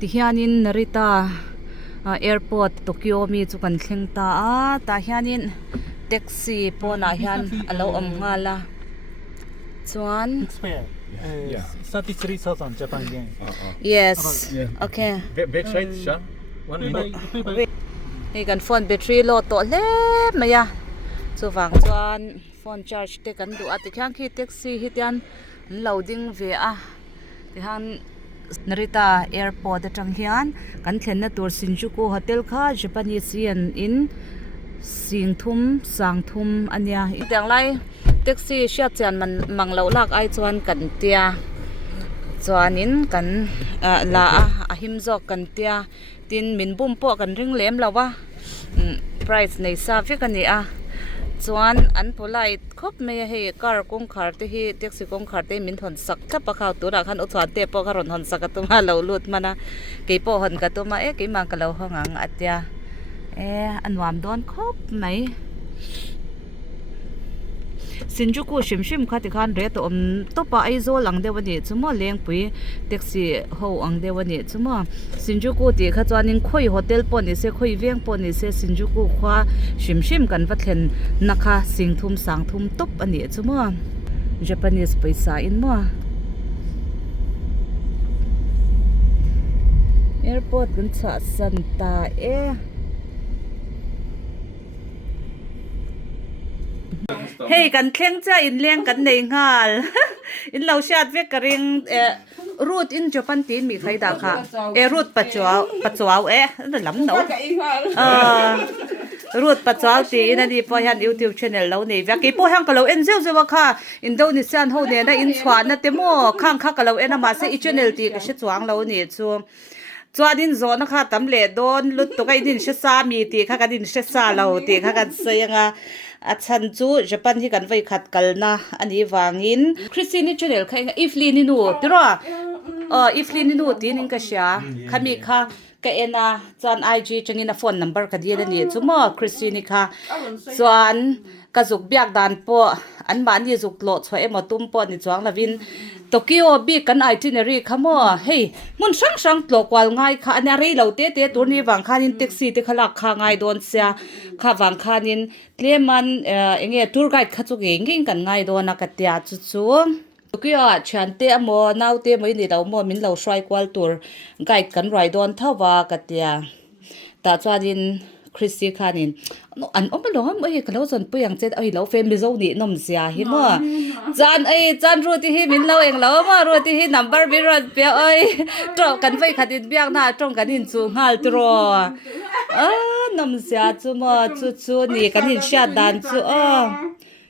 ti hianin narita airport Tokyo mi chu kan thleng ta ta hianin taxi pona hian alo ngala chuan 33,000 Japan yen. yes okay Back side, Sha. 1 minute. hei kan phone battery lo to hle maya chu wang chuan phone charge te kan du ati khang khi taxi hitian loading ve a ti han narita airport atang hian kan thlenna tur Shinjuku hotel kha Japanese yen in singthum sangthum ania itang lai taxi sha chan man manglo lak ai chuan kan tia chuanin kan la a himjok kan tia tin min bum po kan ring lem lawa price nei sa ve kan ni a chuan an polai khop me he car kong khar te hi taxi kong khar te min thon sak thap pa khaw tura khan uchan te po karon hon sak atuma lo lut mana ke po hon ka tuma e ke ma ka lo hongang atya anwam don khop mai Shinjuku shimshim khati khan re to topa aizo lang dewani chumo lengpui taxi ho ang dewani chumo Shinjuku ti kha chuanin khoi hotel po ni se khoi veng po ni se Shinjuku khwa shimshim kan vathlen nakha singthum sangthum top ani chumo Japanese paisa in mo airport kan cha santa hey kan thleng cha in leng kan nei ngal in lo shat ve karing route in Japan tin mi khai da kha route pachuaw lam no route pachuaw ti in ani po han YouTube channel lo nei ve ki po hang ka lo en zeu zeu kha Indonesian ho ne na in chwa na te mo khang kha ka lo en ma se i channel ti ka she chuang lo ni chu chuanin zona kha tamle don lut to kai din she sa mi ti kha ka din she sa lo ti kha kan sayanga achan chu Japan hi kan vai khat kalna ani wangin Gracery channel kha ifli ni nu tiro ifli ni nu tin in ka sha khami kha ka ena chan IG changina phone number ka dia ni chumo Gracery kha chuan ka zuk biak dan po an man ni zuk lo chho emo tum po ni chuang lavin Tokyo bi kan itinerary khamo hey mun sang tlo kwal ngai kha ana rei lo te tur ni wang khanin taxi te khala kha ngai don sia kha wang khanin tleman enge tour guide kha chu nging kan ngai don na ka tia chu Tokyo chante amo naute mai ni lo mo min lo swai kwal tur guide kan rai don thawa ka tia ta chuanin Christy khanin an omalo mai ka lo zon puyang chet ai lo family zo ni nom sia hi mo chan ru ti hi min lo eng lo ma ru ti hi number bi ro pe oi tro kan vai khatin biak na trong kan hin chu ngal tro nom sia chu mo chu ni kan hin sha dan chu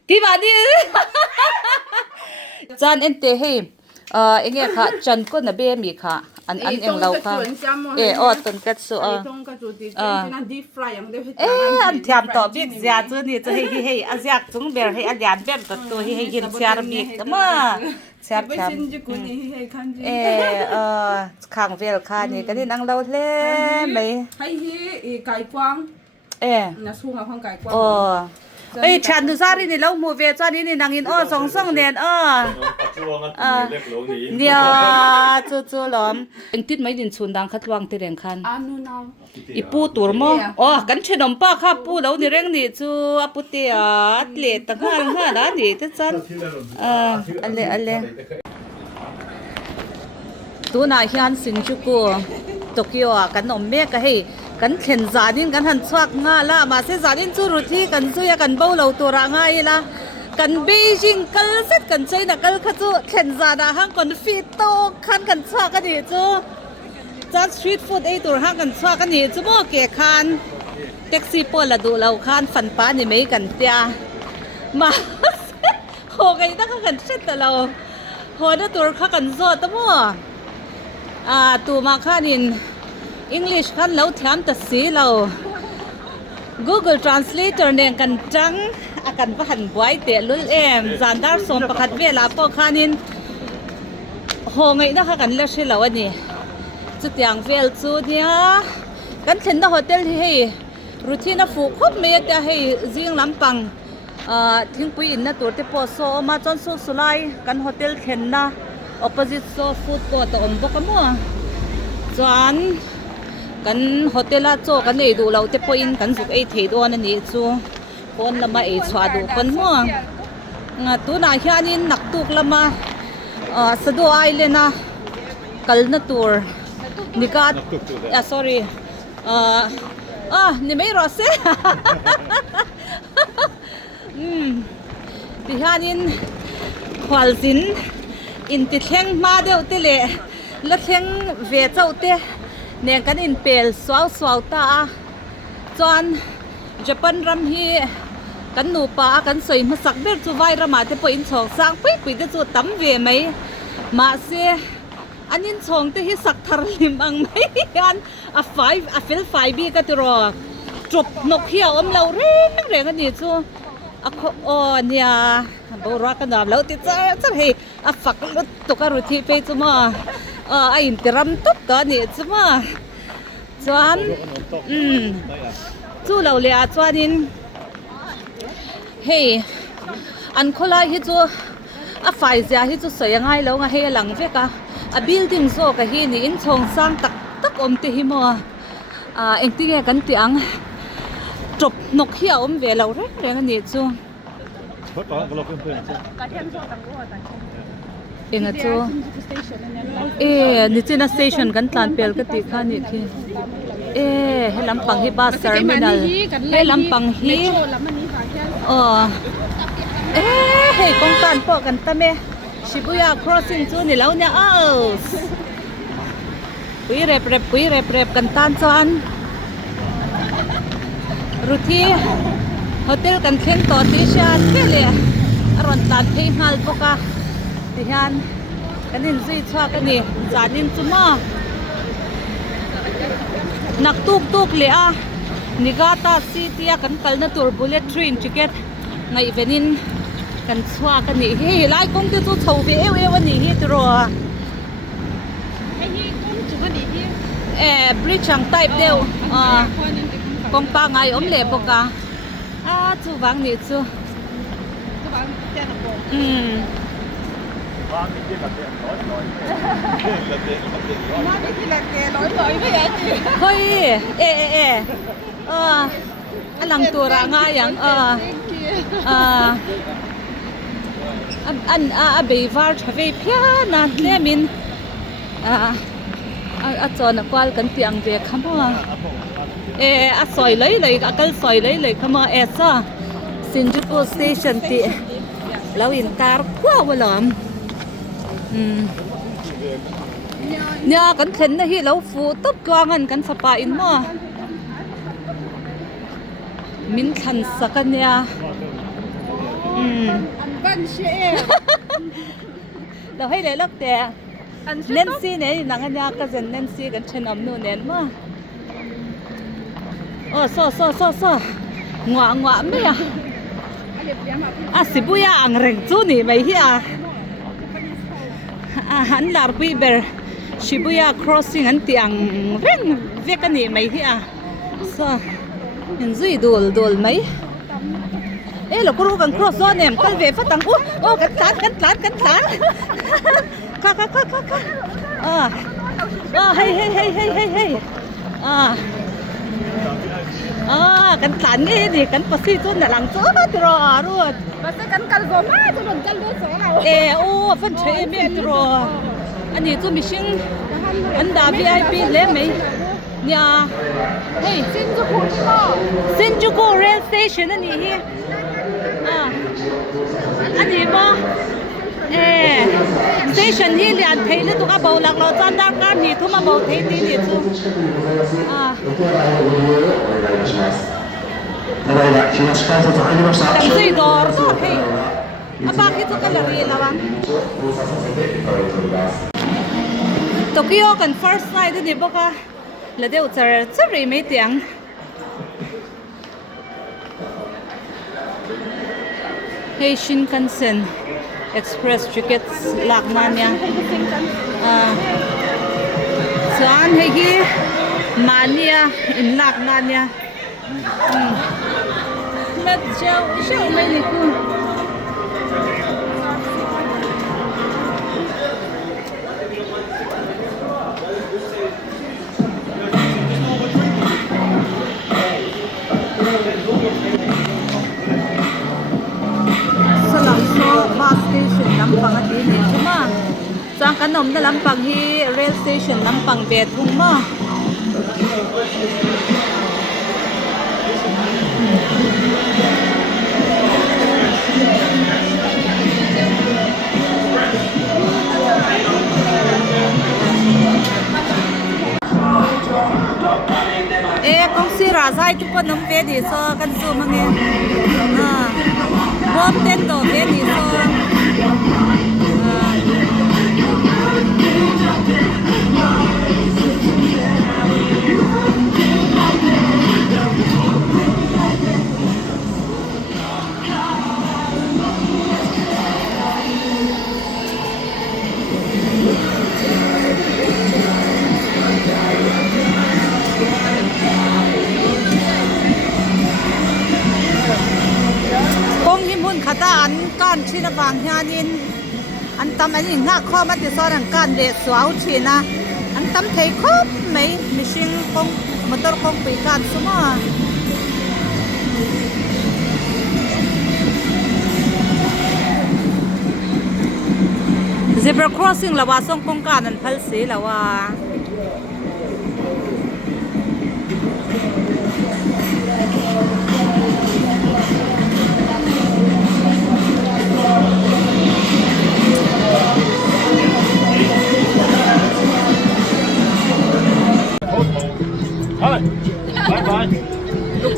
ki ba ni chan ente he enge kha chan ko na be mi kha an eng lo kha ton kat su deep fry ang de an thiam to bik zia chu ni chu hei azyak chung ber hei alian ber ta to hei hin chiar mi ma chiar tham Shinjuku ni he kanji khang vel kha ni kan nang lo hle mai hai hi kai kwang na sunga khang kai kwang chan du sari ni lo mu ve chan ni nangin song nen nia chu lom engtit mai din chun dang khatwang te reng khan anu na ipu tur mo kan chenom pa kha pu lo ni reng ni chu apute tle ta ha na ni te chan ale tu na hian Shinjuku Tokyo kan nom me ka hei kan thlen zanin kan han chuak nga la ma se zanin chu ruthi kan zuya kan bo lo tura nga ila kan Beijing kal set kan China kal kha chu thlen zana hang kon fit to khan kan chuak ani chu chan street food ei tur hang kan chuak ani chu mo ke khan taxi po la du lo khan fan pa ni mei kan tia ma ho gai da kan set ta lo ho da tur kha kan zo ta mo tu ma khanin English kan lo thiam ta si lo Google Translator ne kan chang akan va han buai te lul zandar som pakhat ve la po khanin ho ngai na kha kan la shi lo ani chu tiang vel chu nia kan thlen da hotel hi hei ruthina fu khop me ta hei jing lampang ทิ้งปุยอินนะตัวเตปอโซมาจนโซสุไลกันโฮเทลเทนนะ opposite so food court อมบกมัวจวนกันโฮเทลโจกันไอดูเราเตปออินกันสุกไอเทดวนนี่จูคนละมาไอชวาดูคนมัวตัวน่าเฮียนินนักตุกละมาสะดวกไอเลยนะกัลนะตัวนี่ก็sorry นี่ไม่รอเซ่ที่ฮานินขวัญสินอินติดแข่งมาเดียวเตะเลยและแข่งเวเจ้าเตะเนี่ยกันอินเปลสวาวตาจวนญี่ปุ่นรำฮีกันหนูป่ากันสวยมาสักเบ็ดจูไวรำมาเตะปอินชองสร้างปิ๊บปิ๊บจะตั้มเวไหมมาเสียอันนี้ชงเตะให้สักทาริมอังไม่กันฟิลไฟบีก็จะรอจบนกเขียวเราเร่งกันนี่จูเนี่ยบอกรักกันแล้วติดจะให้ฝักลุดตุกรุที่ไปจูมาไอ้อินทรัมตุกกันนี่จูมาจวนจูเราเลยจวนนี้เฮ้อันคนละที่จูฝ่ายเสียที่จูสวยยังไงแล้วไงให้หลังเฟกบิลดิ้งโซ่กับที่นี่อินชงสร้างตักอมติหิมัวเอ็งที่แกกันเตียงจบนกเขียวเวลาเร่งกันนี่จูเอ็งจูนี่จีน่าสเตชันกันตานเปลก็ติดข้านี่คือให้ลำปังให้บาสเตอร์มินัลให้ลำปังให้ให้กองการพอกันตั้มชิบุย่า crossing จูนี่แล้วเนี่ยปุยเร็บกันตานจวนรูที่โฮเทลกันเข่งต่อที่ชาเกลี่ยอรอนตัดเพย์ฮัลปกะที่ฮันกันนินซีชากันนี่จานินจุมานักตุกเลยนิกาตาซีเตียกันกัลนาตัวบุลเลตทรีนจิเก็ตไงเวนินกันชากันนี่เฮ้ยไล่กงที่ตัวชาวเววันนี้ฮิตรัวบริชังไทป์เดียวกองปางไงอมเล็บปกะจูบังนี่จูเฮ้ยอันหลังตัวร่างอย่างอันเบย์ฟาร์ชเวเพียนัดเลมินจอนกวาลกันเตียงเวกขมัวซอยเลยกัลซอยเลยขมัวซ่าซินจูกุสเตชันที่แล้วอินตาร์กว่าวลอมเนี่ยกันเห็นนะที่เราฟูตุบกวางกันสปาอินมามินทันสักเนี่ยเราให้เลยลักแต่เนนซี่เนี่ยนางเนี่ยก็จะเนนซี่กันเชนอมนูเนนมาซ้องัวไม่สิบุยาอังเร่งจูนี่ไม่เหี้ยหันลาร์บีเบอร์ชิบุยา crossing อันที่อังเร่งเวกันนี่ไม่เหี้ยซ้อเห็นจุยดูลไหมเราก็รู้กัน cross โซนเนี่ยก็เวฟตังกันหลานค่ะเฮ้ยกันหลานนี่กันภาษีจุนหลังจ้าตรอรู้ภาษีกันโกมาจุนกันรู้สองเราฟันเชยเมียตรออันนี้จุนมิชิงอันดา VIP เล่ไหมเนี่ยเฮ้ยซินจูกุเรลสเตชันอันนี้อันนี้บ่สเตชันที่เรียนเทยเลยตัวก็บอกหลักเราจำได้การนี่ทุ่มมาบอกเทยนี่จูกันซีดอร์ตัวเฮ้ยบางทีตัวก็เลยเรียนแล้วบ้างโตเกียวกัน first night นี่บอกว่าแล้วเดี๋ยวจะรีไม่เตียงเฮ้ยชินคันเซ็นexpress tickets หลักนั่นเนี่ยส่วนเฮ้ยมาเนี่ยอินหลักนั่นเนี่ย么小美女裤。สลับโซ่บาสสเตชันลำปังอันนี้นี่ใช่ไหมจางขนมในลำปังที่เรลสเตชันลำปังเบดทุ่งมั้ง公司ราใช้ทุกคนน้ำเวดีโซกันซูมังเงี้ยรวมเต้นตัวเวดีโซขตาอันการชินบางฮานินอันตำอันนี้หน้าข้อมาติดซ้อนการเด็ดสาวชีนะอันตำเทคบไม่มิชิงคงมอเตอร์คงปีการสมอZebra crossing ละว่าส่งโครงการนั้นพัลสีละว่า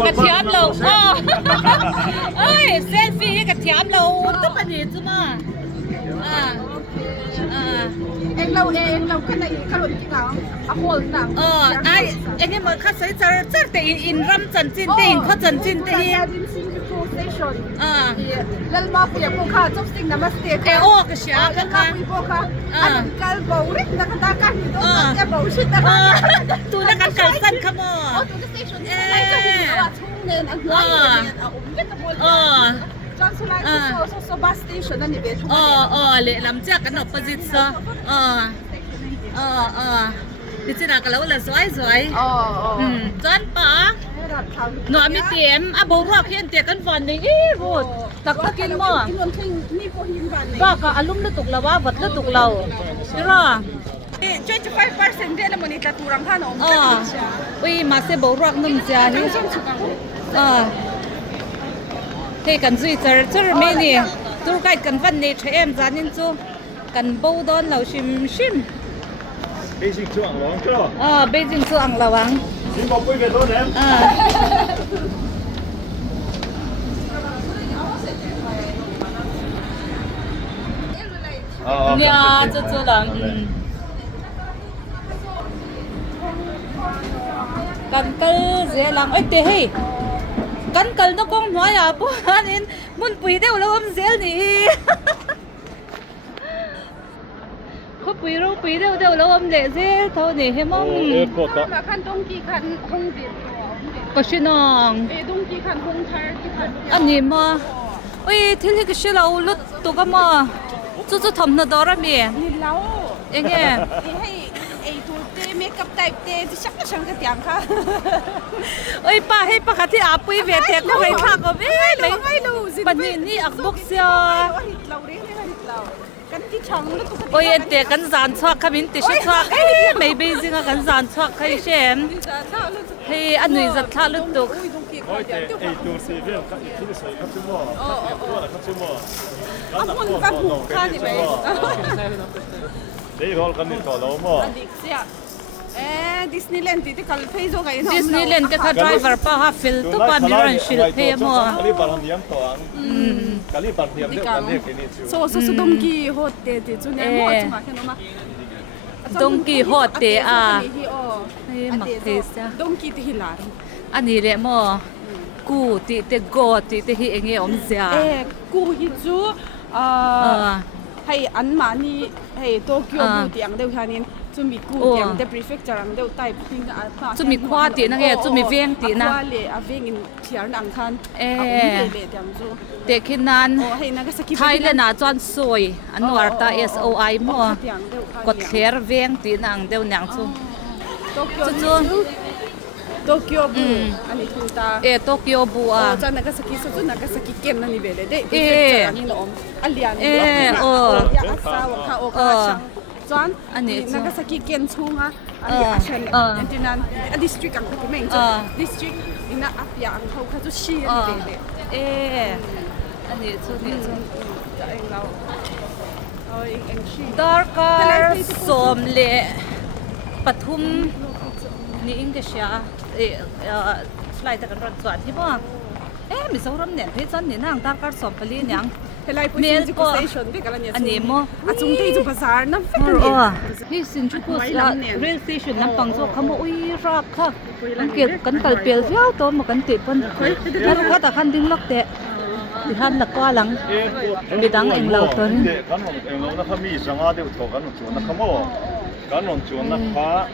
กระเทียมเราเอ้ยเซลฟี่กระเทียมเราต้องเป็นอย่างนี้มั้งเองเราขึ้นในขลุ่นที่เราอะโหดหนังไอ้เอ็งเนี่ยมันคัดใส่เจอแต่อินรำจันจินติงเขาจันจินติงShinjuku station แล้วมาคุยกับพวกข้าจบสิ่งนั้นมาสเตย์โอ้ก็เชียร์กันค่ะพวกข้าอันการบาวริกนักตาการที่ต้องจะบาวชิดนะคะตัวนักการสั้นขโมยตัวสเตชันนี่ไม่จะมีว่าทุ่งเนินอันหัวเนินไม่ต้องจอนสุไลโซบัสสเตชันนั่นนี่เป็นทุ่งเนินเลยลำเจ้ากันออกปจิตซะดิฉันก็แล้วเลยสวยจอนป๋าหนูมีเตียมบ่าวรักเห็นเตียกันฟันนี่รูดตักตะกินมั้งบ้าก็อารมณ์ละตุกละว่าวัดละตุกเราใช่หรอ25% dia naman itaturang ka no. Uy, mase bo rock num sia hi. He kan zui char me ni. Tur kai kan van ni them zanin chu. Kan bo don lo shim. Beijing chu ang lawang chu. Beijing chu ang lawang. Sim bo pui ve do dem. Nya chu lang. Kan kal je lang ai te hei kan kal no kong hoi a po anin mun pui deu lo am zel ni ko pui deu lo am le je tho ni he mong ma kan dong ki kan hong bi ko shinong dong ki kan hong thar ki kan ani ma oi thil hi ke shilo lut to ga ma chu thom na dora mi ni lao enge hei makeup type te ti sak na sang katiang ka oi pa he pa khati apui ve te ko mai tha ko be mai lo pani ni akbok sia kan ti chang lu tu oi te kan zan chwa khamin ti shi chwa mai beijing kan zan chwa khai shem he anui zat tha lu tu oi te ei tu si ve ka ti ni sai ka chu mo ka chu mo amon ka hu kha ni mai dei rol kan ni to lo mo Disneyland ti kal pheizo ga ina Disneyland ka driver pa ha fil to pa mi ran shil phe mo kali par han diam to ang kali par diam de kan de ke ni chu so dong ki hot te ti chu ne mo chu ma ke no ma dong ki hot te a mak te sa dong ki ti hilar ani le mo ku ti te go ti te hi enge om sia ku hi chu hay an ma ni hay Tokyo bu tiang deu hanin จุมีกูเดียงเดบริเฟกจารังเดวไตพิงจุมีควาตีนะแกจุมีเวียงตีนะควาเลยเวียงอินเทียนอังคันเดเดียงจูเด็กขินนั้นไทยเลยนะจวนสวยอันวาร์ตา SOI มัวกดเคลียร์เวียงตีนังเดวหนังจูจูโตเกียวบูอันนี้ทูตาโตเกียวบูอ่ะจานนากาซากิสุดนากาซากิเกนนั่นนี่เบลเดอันนี้น้องอันเลียนยาอัสซาวะคาโอคาชังจวนอันนี้นากาซากิเกนชูงะอันนี้อาเชนอันที่นั้นดิสทริกอังคุเมงจูดิสทริกอินาอัพยาอังเขาจูชีนเบลอันนี้จูนี่จูจะเองเราเองชีดาร์การ์สมเล่ปทุมนี่อิงก็เชียสไลด์ตะกันรถจอดที่บ้านมีสาวรำเนี่ยที่จันนี่นางดาร์การ์สมปลีนี่ยังเมลก็อันนี้มั้งจุงที่จุบาซาร์นั่นฟิกเลยที่ซินจูกุสเรลสเตชันน้ำปังโซขโมยรักค่ะอังเกตกันตัลเปียลเที่ยวตัวมันกันติดปนแล้วก็ตะคันดิ้งล็อกเตะที่ท่านนักว่าหลังมีดังเองเราตัวนี้กันหนเองเรานะครับมีสังอาเดียวถกันหนชวนนะครับโมกันหนชวนนะครับ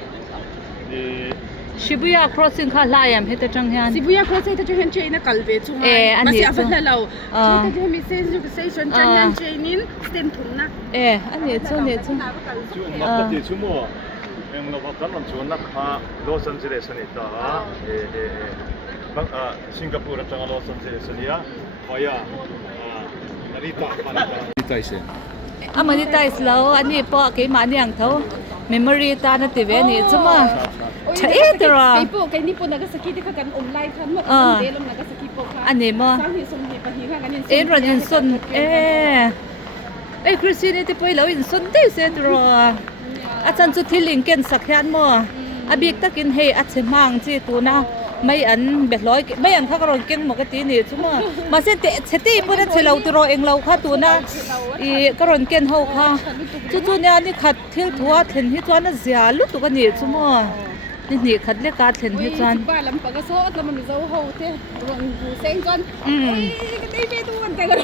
Shibuya crossing ค่ะลายอ่ะเฮตจังฮัน Shibuya crossing เฮตจังฮันเจน่ะกัลเวจุงอันนี้มาเสียเราเฮตจังฮันมีเซนจูเซชันจังฮันเจนินสเตนทุนนะอันนี้จูนี่จูนักติดชั่วโมงเองเรากันหนชวนนะคะลอสแอนเจลิสนี่ตาสิงคโปร์จังลอสแอนเจลิสนี่พยานาริตามานิตาเซมานิตาสแล้วอันนี้พอกี่มาเนี่ยงเท่า memory ตาหน้าทีวีนี่จุ๊มาใช่ตรอไก่นี่ปุ่นนักสกีที่เขากันไล่ทันหมดเดลนักสกีโปค่ะอันนี้มั้งรันยินสุนคริสตินที่ไปแล้วยินสุนที่เซตรออาจารย์จุดที่ลิงเกนสักยันมั้งบิกตะกินเฮอาจจะมังจีตัวน่ะไม่อันแบบร้อยไม่อันถ้ากระโดดเก่งหมกตีนี่จุ๊มาเสด็จเสด็จปุ่นเชลาตัวเองเราค่ะตัวน่ะกระโดดเก่งเขาค่ะจุดเนี่ยนี่ขัดเที่ยวทัวร์เห็นที่ตัวน่ะเสียลุตัวกันนี่จุ๊มานี่ขัดเล็กการเห็นที่จวนบ้านลำปางก็โซ่แล้วมันมีเจ้าเขาเท่รวมหูเซ็งจนได้ไปตัวกันแต่ก็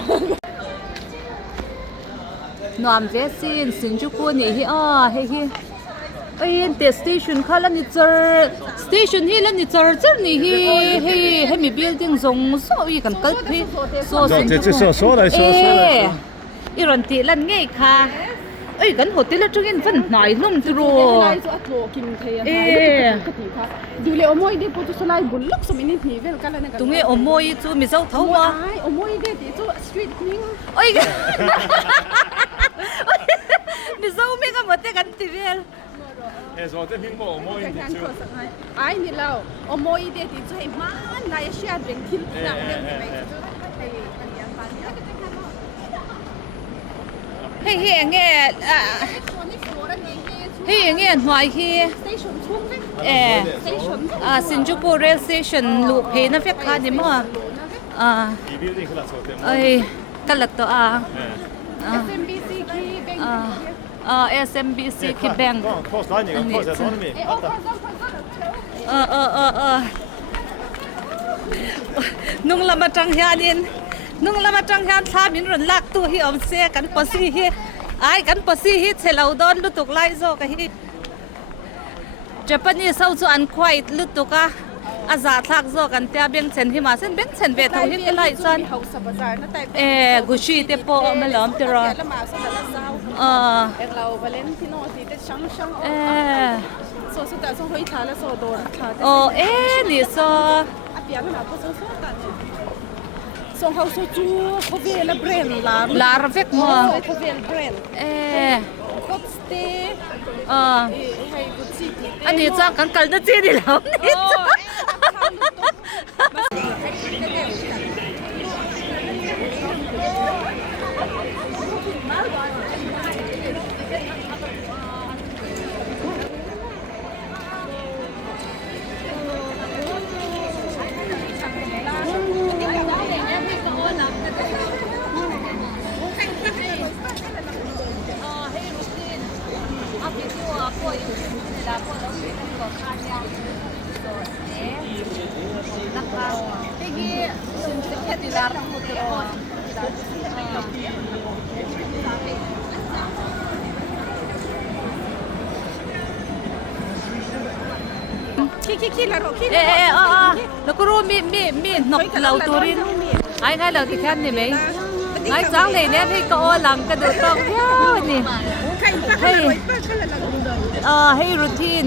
นอมเวสินสินจุกุนี่ฮิเฮ้เดสเตชันค่ะแล้วนี่เจอสเตชันฮีแล้วนี่เจอนี่ให้มีบิลดิ้งทรงโซ่อีกันกัลพีโซ่สินจุกุอีรันตีลันไงค่ะกันโหติละจุกินฟันหน่อยนุ่มตรูดูเลยอโมยเดปุตุสลายบุลลุกสมินิทีเวลกันแล้วนะตรงนี้อโมยจูมีเจ้าเท้าว่ะอโมยเดติจูสตรีทนิ่งมีเจ้าไม่กันหมดแต่กันทีเวลโซ่เต็มหิ้งโมอโมยดิจูนี่เราอโมยเดติจูให้มันนายเชียร์เร่งทิ้งหนักเร่งไปจูให้กันยันปันเฮ้เงี้ยหน่อยที่สินจูกุเรลสเตชันลูกเพย์น่าเฟียคาดิมั้งกันละตัวSMBC คีแบงSMBC คีแบงนุ่งละมาจังยานินนุ่งละมาจังยานทามินรุนลักตัวฮิอมเซกันปอซีฮิกันปอซีฮิเซลาดอนลุตุกไลโซกะฮิJapanese เอาส่วนควายลุตุกะอาซาทักโซกันเตียเบงเซนฮิมาเซนเบงเซนเวทเอาฮิกันไลซันกุชิเตโปมาล้อมตรอเราไปเล่นที่โน่ที่จะช่างโซสุดแต่โซหอยทาและโซโดนนี่โซเปียกนะก็โซกันส่งเขาโซจูเขาเวลเบรนลาเวกมัวเขาเวลเบรนก็สเตย์ให้กุชิอันนี้จ้ากันกันจะจีดีแล้วนี่จ้า ขี้ละรถขี้แล้วก็รู้มีนกเหล่าตัวรินไอ้ไงเหล่าที่แค่นี่ไหมไงจังเลยเนี่ยที่ก็หลังกระโดดต้องนี่ให้รูทีน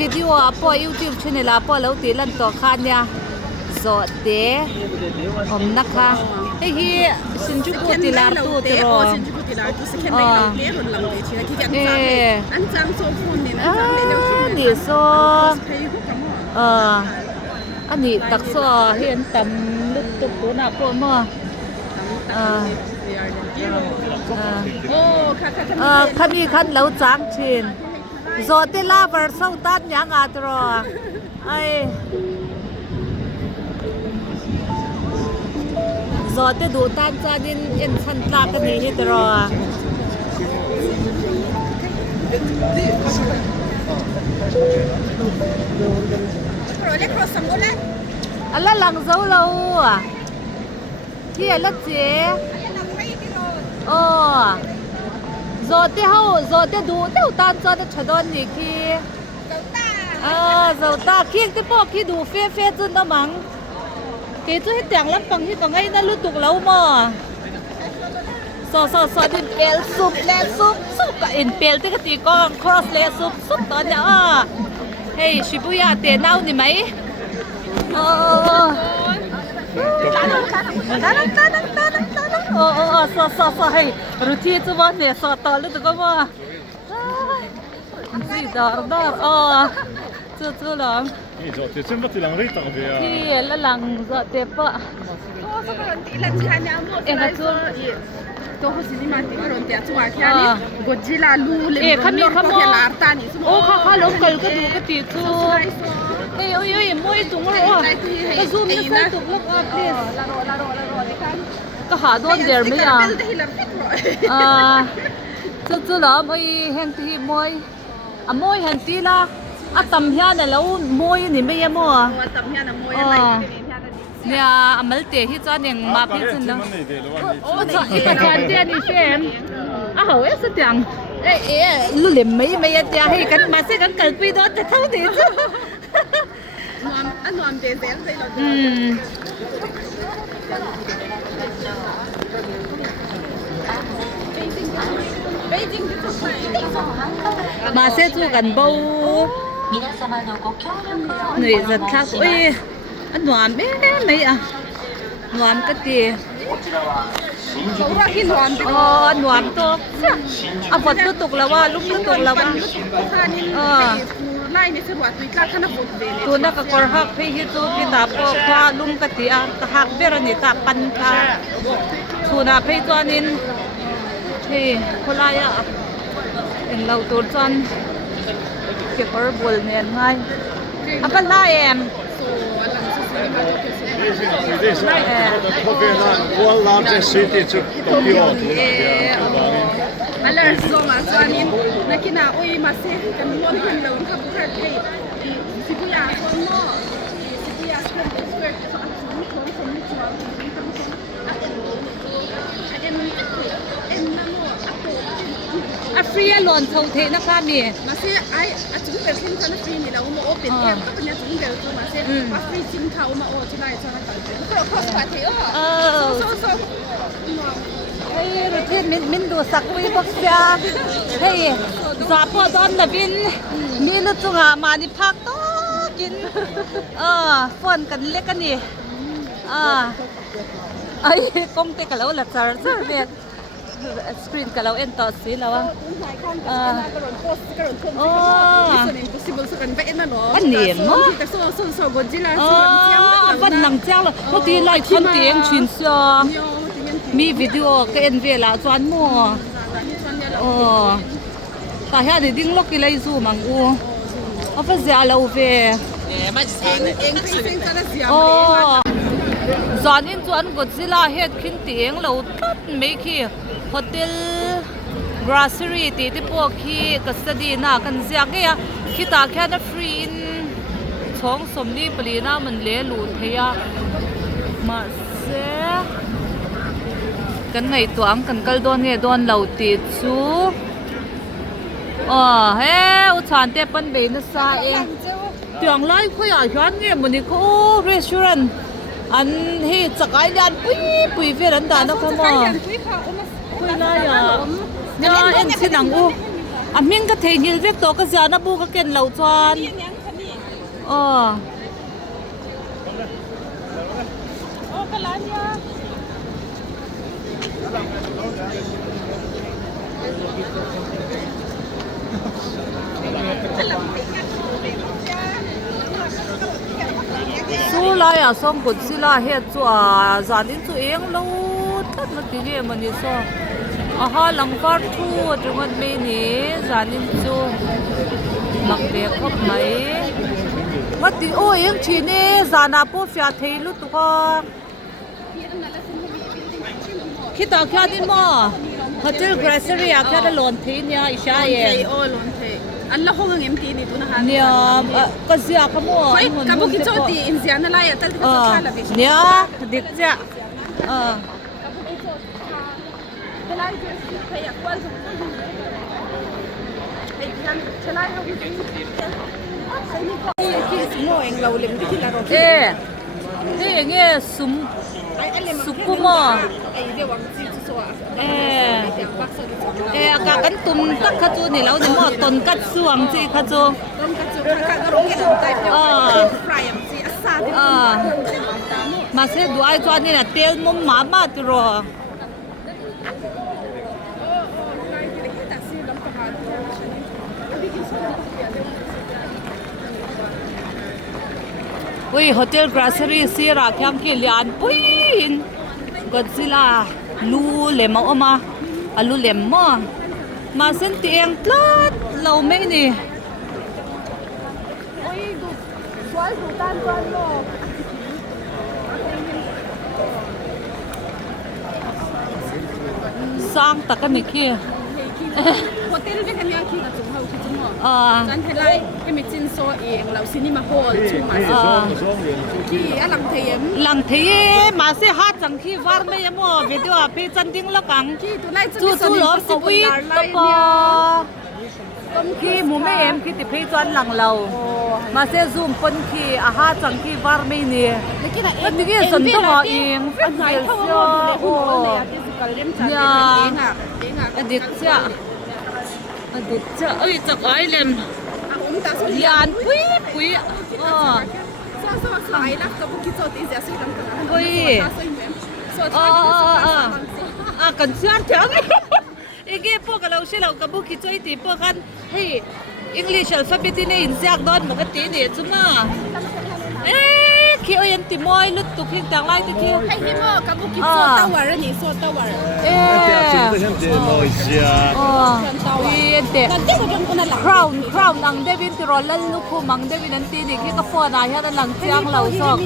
วิดีโอพอ YouTube channel พอแล้วตีลันต่อคันเนี่ยสดเดะนะคะไอ้ที่ชินจูกุติลาตูตรออันจังโซฟุนนี่นะนี่โซอันนี้ตักโซเห็นตำลึกตุกตัวหนักพวกมั้งคันนี้คันเหลาจางชินโซเตลาเวอร์เซาตันยังอาตรอไอโซเตดูตันจานินเอ็นชันตากันนี้ฮิตรออันละหลังเจ้าเราที่อันละเจ๊โซเตเฮาโซเตดูเต้าตานจอดชดอนนี่คือโซตาขี้ที่พวกขี้ดูเฟ่จนน้ำมังที่จะให้แต่งลำปังที่ต้องให้นั่นรู้ตุกแล้วมั้งซอดินเปลซุปและซุปกับอินเปลที่กติกองครอสและซุปตอนเนี้ยเฮ้ยชิบุย่าเตะน่านี่ไหมซเฮ้ยรูทีนจะว่าเนี่ยซต่อเลยตัวก็ว่าสิดาร์จู่หลังที่ละหลังจะเตะปะเอ็งก็จู่ตัวเขาสินี่มาที่กรุงเทพจังหวัดแค่นี้กจิลาลูเลยเขามีเขาบอกเขาลงกันก็ดูก็ตีจู่โอ้ยมวยจุงเลยก็ซูมจะใส่ตุกลูกอัพดิก็หาโดนเดิมไม่ยังจู่หรอมวยเห็นที่มวยมวยเห็นที่ละตำเฮียเนี่ยแล้วมวยนี่ไม่ยังมั้งตำเฮียน่ะมวยอะไรเนี่ยมัลเตะที่จานยังมาพิจารณาจะอีกการเดียนี่เช่นเหรอสุดยังลุลิมไม่ยัดยาให้กันมาเสียกันเกิดปีโดนแต่เท่านี้จ้ะนวมเจเซนใส่เรามาเสียจูกันบูหนุ่ยจัดทักนวมไม่นวมก็ดีนวมตัวฝนตกแล้วว่าลุกตกแล้วว่าไล่ในสวัสดิ์วิกาขณะฝนตัวนักกอร์ฮักพี่ฮิจูพี่ตาปอกว่าลุมกติอาตหักเบรนิตาปันคาทุนาพี่ตัวนินที่คนละยะเอ็งเราตัวจนเก็บระบบเนี่ยง่ายอันละเอ็มOne largest city to Tokyo. Malar zoma swanin nakina oi mase kan mon kan lawan ka bukan kai Shibuya kono Shibuya square so a free alone เท่าเทนะคะมีมาเสียไอ้จุดเบลซิงฉันฟรีนี่เรามาโอเป็นแอมก็เป็นจุดเบลซิงมาเสียว่าฟรีซิงเขามาโอที่ไหนฉันก็แล้วก็สวัสดีเฮ้ยรูทีนมินดูสักวิบักเสียเฮ้ยซาปอดอนนะบินมีลูกจุงหามานี่พักโตกินฝนกันเล็กกันนี่ไอ้กงเตะกันแล้วละจ้าเนี่ยสกรีนกับเราเอ็นต่อสีแล้วอ่ะอันนี้มั้งวันหลังเจ้าเลยพอดีไล่คนเตียงชินเสียมีวิดีโอก็เอ็นเวลาจวนมัวแต่ถ้าดิ้งล็อกกี่ไล่ซูมังอูเอาไปเสียเราเวจวนอินจวนกดสิลาเฮ็ดขึ้นเตียงเราตัดไม่ขี้โฮเทล Gracery ที่พวกขี้กัสดีน่ากันเสียกี่ขี้ตาแค่นั้นฟรีนช่องสมนีปลีน่ามันเลี้ยหลุดเฮียมาเสียกันไงตัวอังกันกัลโดนเนี่ยโดนเหล่าติดซูเฮ้อุชานเตปันเบนซาเอง เตียงไล่คุยย้อนเงี้ยมันนี่ก็restaurant อันที่จะกลายเป็นปุยเวรันดานะพ่อหมอคุยไล่อ่ะเนี่ยเอ็นสิหนังอูอันมิ่งก็เทียนเรียกตัวก็จะนับบูก็เกินเหล่าจวนสู้ไล่อ่ะส่งกุศลเฮ็ดจั่วจานนี้ตัวเองลูดตัดมาตีเนี่ยมันนี่ซ้ออาหารหลังฟาดทูจังหวัดเมนี่จานนี้จั่วหลักเด็กครบไหมมาตีโอ้ยังชีนี่จานาปูฟิอาเทลุตัวคิดต่อแค่นี้มั้งhotel Gracery แค่ได้ลอนทีเนี่ยอีช่าเองลอนเทอันละห้องเอ็มตีนี่ตัวนะคะเนี่ยก็เสียขโมยกับบุกิโจตีอินเซียนอะไรอ่ะตั้งแต่จะทานละบิเนี่ยเด็กจ้ะเราเล่นที่ละรถนี่อย่างเงี้ยสุกุมอ่ะกากันตุนตักขจูนี่แล้วเนี่ยหม้อตนกัดสวงสิขจูมาเสดูไอ้จวนนี่นะเตียวมุมหมาตัวรออุ้ยโฮเทลกราซรีซีราแข่งกินยานปุ้ยก็สิลาลูเลมอมาลูเลมมาเส้นเตียงพลาดเราไม่นี่สร้างตะกันไม่ขี้โฮเทลที่ทำยังขี้กับจุ่มเขาขี้จุ่มกันเทไลให้มีจินโซเองเราซินิมาโฮลชุ่มมาขี้หลังเทียมมาเสียหาจังขี้วาร์ไม่ยมั่ววิดีโอพี่จันดิ้งละกังขี้ตัวไล่จู่ๆล้อสิบวิตบขี้หมูไม่เอ็มขี้ติดพี่จันหลังเรามาเสียซูมคนขี้อาหาจังขี้วาร์ไม่เนี่ยแล้วนี่ก็สนตัวเองฟิตเนสเนี่ยเด็กจ้ะเอ้ยจากไอเลมยานปุ้ยสายนะกับบุกิโจตีเสียสุดลำตัวปุ้ยกันเชื่อจังอีกพวกเราเชื่อเรากับบุกิโจตีพวกกันเฮ้ยอังกฤษอัลฟาเบตนี่อินเซียกดอนมันก็ตีเนี่ยจุ๊บนะขี้ยันติมอยลุดตุกหินต่างไล่ติขี้ให้ที่โมกับบุกิโจตาวาร์นี่โซตาวาร์crown ang Devin tirolan luku mang Devin nanti ni kita po na ya dan lang tiang lausok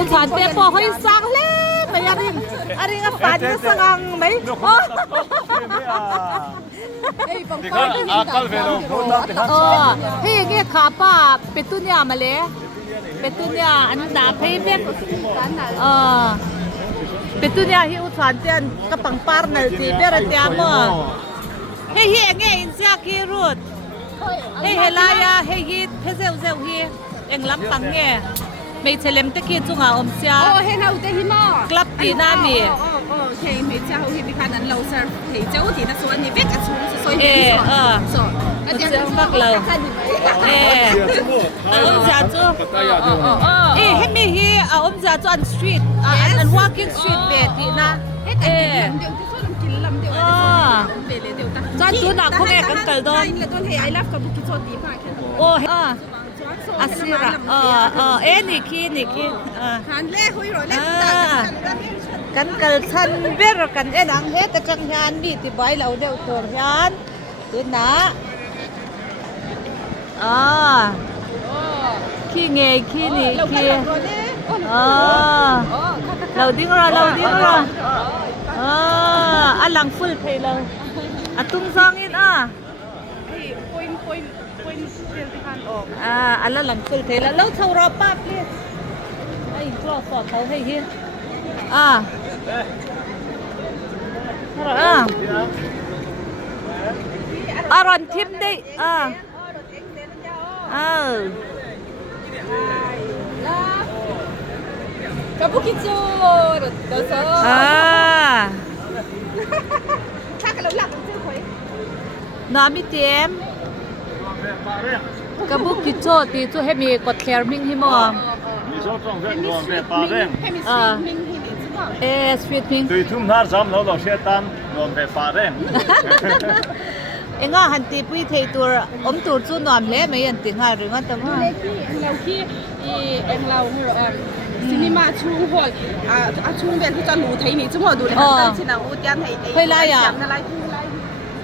usan te po hoy sang le bayarin ari nga pan na sangang may akal velo hey nge khapa petunya male petunya anda payback petunya hi usan te kapang parnal ti beratya mo hey nge insia ki root hey helaya hey hit phezeu zeu hi englam pang nge mei chelem te ki chunga omsia hey nau te hi mo club ti na mi hey mei cha ho hi bi khan an lo sir hey chau ti na so ni vek a chung so so bak lo omsia chu hey mi hi omsia chu an street an walking street be ti na John tu nak kau kan kalau I love kamu kita di mana? Oh, asira. Niki. Han le hui ro le. Kan kalsan ber kan enang he ta chang han mi ti bai lau deu tor han. Tu na. Khi nghe khi ni khi. Lau ding ra. Alang full pay lau. Atung sangin point di kan ala lang full pay lau thau ra pa please. Ai draw for thau hey hi. Aron tim dei Kabukicho doso. Cha ka lo lak chứ khối. Nó mi tiêm cái bút kí cho thì cho hết mi quạt khéo mình hi mò sweet mình tùy thum thar zam lo lo xe tan ngon về pha reng anh ngã hành ti bui thấy tour tour chu nòm lẽ mấy anh tiếng Hàn rồi ngã tầm ha Lâu khi em lâu cinema chung hall chung bênที่จะรู้thấyนี่จุ่มดูเลยค่ะที่นั่งอุทยานให้ไล่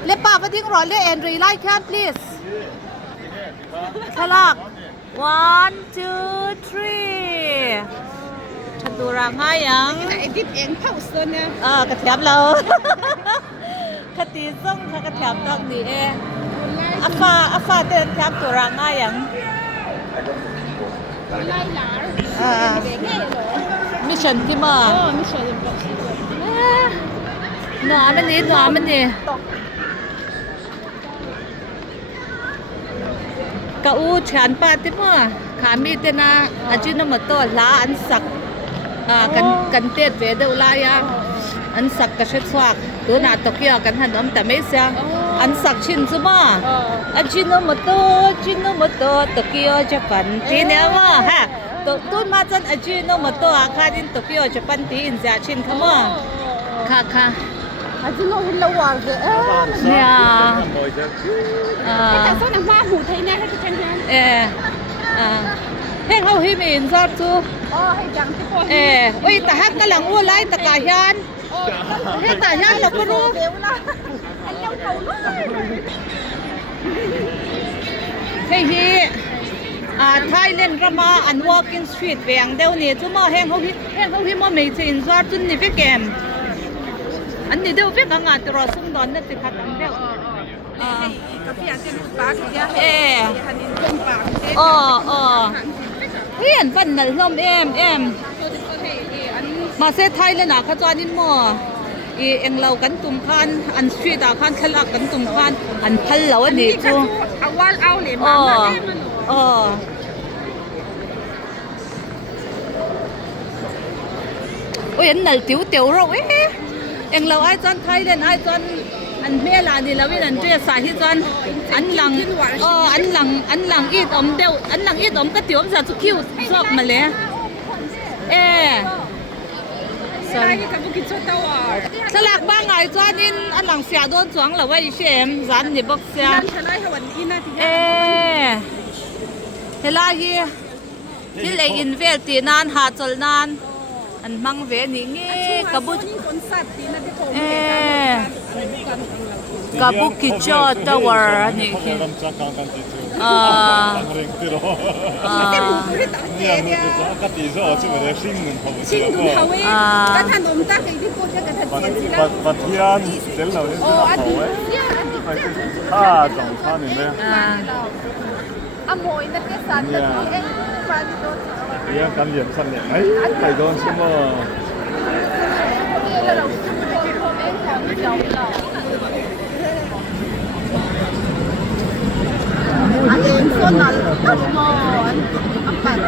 เล็บป่าไปทิ้งรอเล่แอนดรีไล่แค่ please ฉลาก one two three ฉันดูรางง่ายยังไอ้ดิบเองเผาส่วนเนี่ยกระเทียมเราคตีส่งกระเทียมต้องดีอาฟ้าเดินแถมตัวรางง่ายยังไล่หลามิชชั่นที่มามิชชั่นหนามันนี่กะอูฉันป้าที่มาขามีเตนะอาจินมาโตลาอันสักกันเตดเวเดอุลายาอันสักกระเช็ดสวากตัวหน้าตกยากันหันอมแต่ไม่เสียอันสักชินซุมาอาจินมาโตตกยาญี่ปุ่นที่เนี่ยว่าฮะตัวมาจันอาจินมาโตอาคาดินตกยาญี่ปุ่นที่อินเดียชินเขามาค่ะอาจิโนหุ่นละวาร์เนี่ยแต่ส่วนนั้นว่าหูไทยเนี่ยให้เป็นยังให้เขาให้มีอินซอร์จูให้จังที่พอโอ้ยแต่ฮักกำลังอ้วนไล่ตะกายันให้ตายันเราก็รู้อันยังเขารู้เฮ้ยไทยเล่นรามาอัน walking street เวียงเดี๋ยวนี้จุ่มมาแห้งเขาที่มาไม่ใช่อินซอร์จุนนี่พี่แกมอันนี้เดี๋ยวพี่งานตัวเราส่งดอนนั่นสิครับอันเดียวกับพี่อันจะรู้ปากเนี่ยฮันนี่เป็นปากเรียนฟันนั่นลมเอ็มมาเซไทยเลยนะข้าจานินมอเอ็งเรากันตุ่มคันอันสวีดาคันทะลักกันตุ่มคันอันพันเหล่าอันนี้จูเอาว่าเอาเลยมาโอ้ยอันนั่นเตี๋ยวเราเอ็งเราไอ้จอนไทยเล่นไอ้จอนอันเมื่อลานี่เราวินันเจ้าสาธิตจอนอันหลังอีดอมเดียวอันหลังอีดอมก็เตี๋ยวจะทุกคิวชอบมาเลยสลักบ้างไงจอนินอันหลังเสียโดนจวงหรือว่าอีเชมร้านนี่บอกเสียเฮล่าฮีที่เลยอินเวสตีนานหาจลนานอันมังเวนี่งี้กบุกบุกิจอตาวร์นี่新度头诶，跟他农大给的过这个他姐姐啦。白天整流啲啊，仲差年咩？阿妹那啲山嗰啲誒，快啲多。而家緊驗新年，係講什麼？อันเองส่วนนั้นอันมอนอันปัด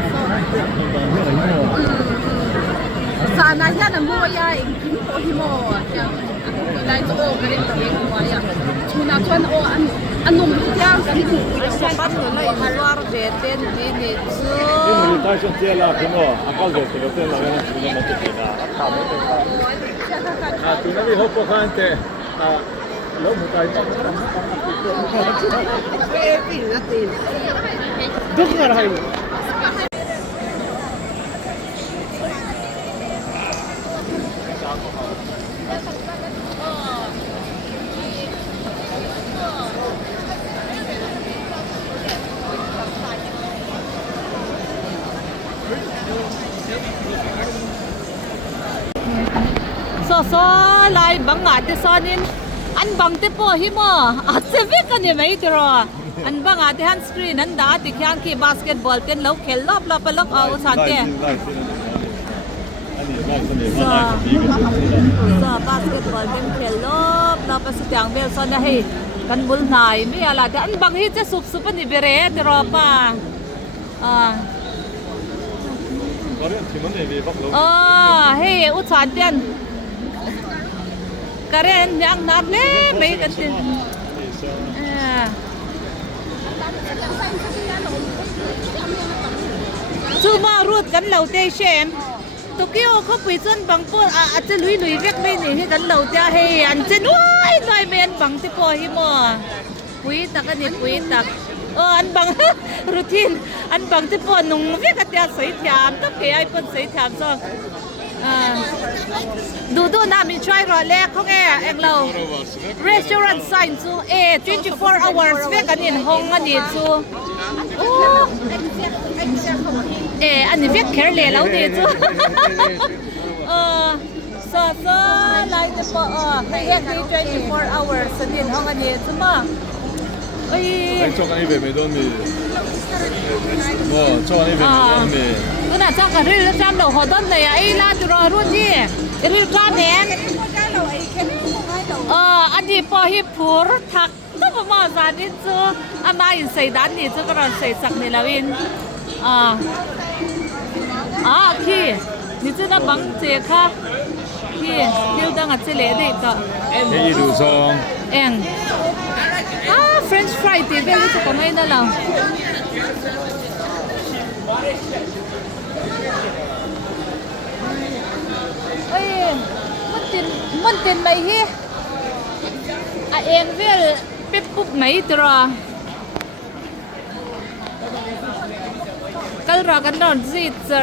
สานาญาณมัวยาเองกินโอฮิโมอย่างได้จะโอ้ไม่ได้ตัวเองมัวยาชูนาชวนโออันนุ่มย่างกันถูกสปันเลยฮัลวาร์เบเตนดีนิซู你带上接了，听我，阿高就这个电脑要出那么多钱啊，他没得看。对那里好不看的老母带着。どこから入る？ซอลายบังอาจจะซอนินอันบังเตปอหิมะอาจจะวิกันยังไม่ตรออันบังอาจจะฮันสกรีนอันดาติแข่งที่บาสเกตบอลเต้นแล้วเข็นรอบไปรอบเอาสันเตะซอบาสเกตบอลเต้นเข็นรอบไปสุดอย่างเบลซอนได้ กันบุญนายมีอะไรแต่อันบางทีจะสุบนี่เบรดรอป่าเฮ้อุตส่าห์เตียนกระเรนยังนับเล่ไม่กันตินซูมารูดกันเหล่าเตเชมโตเกียวเขาไปจนบางปนอาจจะลุยเรียกไม่หนีให้กันเหล่าจะให้อันเจนว้ายหน่อยเมนบางที่พอหิมะปุ๋ยตักอันนี้ปุ๋ยตักอันบางรูทีนอันบางที่พอนุ่งเรียกกันจะใส่ถามต้องเกยไอ้ปนใส่ถามซะดูน้ามีช่วยรอแรกเขาแก่เองเรา restaurant sign ซู24 hours เรียกกันนี่ห้องอันนี้ซูโอ้อันนี้เรียกแคร์เลยแล้วนี่ซูซอไลท์จะพอให้เรียกที่24 hours อันนี้ห้องอันนี้ซูมา做緊呢邊未多咪，做緊呢邊未多咪。嗰嗱真係呢站路好多嚟啊！拉住落รุ่นที่呢站เนี่ยอันนี้พอฮิปูรทักต้องมาสานนี่จูอันมาอินใส่ด้านนี่จูก็เราใส่สักนี่แล้วอินพี่นี่จูน่าบังเจค่ะพี่เดี๋ยวดังอ่ะเจเล่ดิก็นี่ดูซองFrench fry ตีเบลลี่จะทำไมนั่นล่ะมันตินไหมฮีเองเวลปิ๊บปุ๊บไหมตัวก็รอกันนอนสิเจอ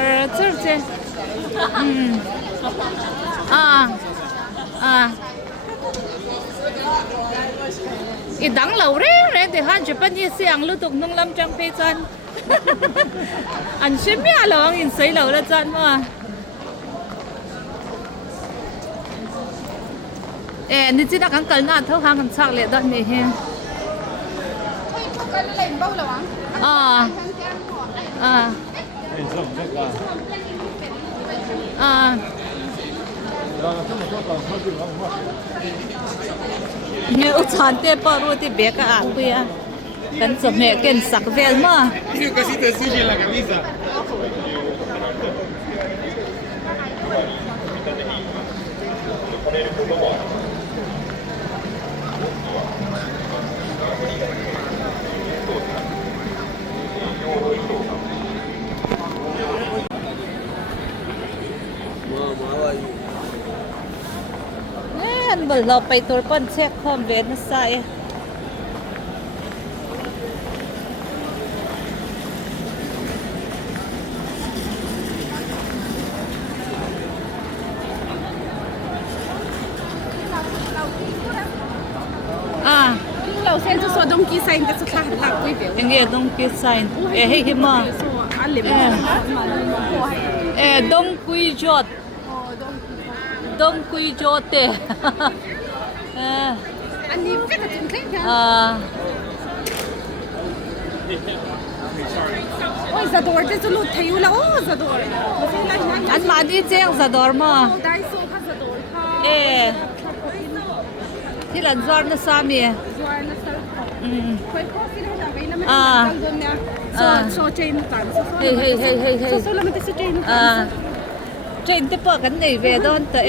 อีดังเหล่าเร่แต่ฮันจะเป็นยี่เสียงลุตุกนุ่งลำจังเพจันอันชิมยาเหล่าอินใส่เหล่าละจันว่านี่จีนักอังกฤษน่าเท่าหางกันชักเลยตอนนี้เฮเนี่ยอุจารเตปารู้ที่เบกอาคุยกันสมัยกันสักเวลมาเราไปตัวป้อนเช็คคอมเวนต์ใส่เราเส้นจะสวดดงกีไซน์จะสุดท้ายหลักกุ้ยเบลยังไงดงกีไซน์ให้หิมะดงกุยจดดงกุยโจเตอันนี้ก็จะจิ้มเส้นกันโอ้ยซาดอร์จะลุดทิวแล้วโอ้ซาดอร์อันมาดีเจ้งซาดอร์มาได้โซ่ค่ะซาดอร์ค่ะที่หลังจวนน่ะสามีค่อยๆที่เราจะไปแล้วมันจะเดินเนี่ยโซ่เจนกันเฮ้โซ่แล้วมันจะเจนเจนที่ปอกันในเวดอนแต่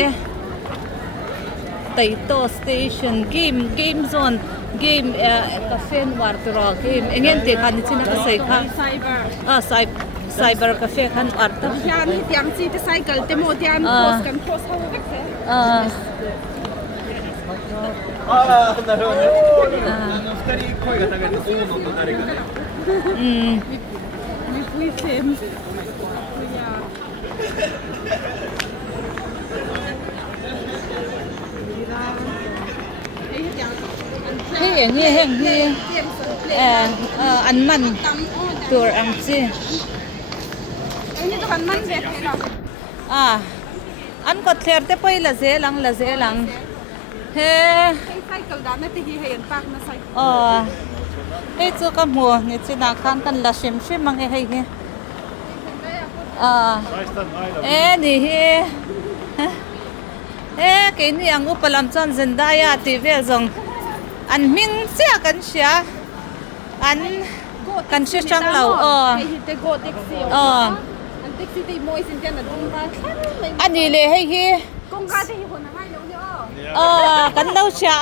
โตสเตชันเกมโซนเกมคาเฟ่วาร์ตรอเกมเงี้ยที่คันที่นักใส่ค่ะไซเบอร์คาเฟ่คันวาร์ตยานี่ยังซีจะไซเคิลเตโมเดียนโพสกันโพสเขาเว็บなるほどね。二人声が高いと大野と誰かね。มีคุยเฟมเฮ้ยนี่อันมันตัวอังซีอันนี้ตัวอันมันแบบไหนหรออันก็เทียบแต่ไปละเสียหลังเฮ้ไซเคิลด้านนั้นที่เห็นปากนะไซเฮ้ยจูกับหัวนี่จีน่าคันกันละชิมมังเฮ้ยนี่กินยังอุปลำจันเซนได้ยาที่เวลซง อันมิงเสียกันเสียอันกันเสียจังเราอันนี้เลยให้ฮีกันเราเสีย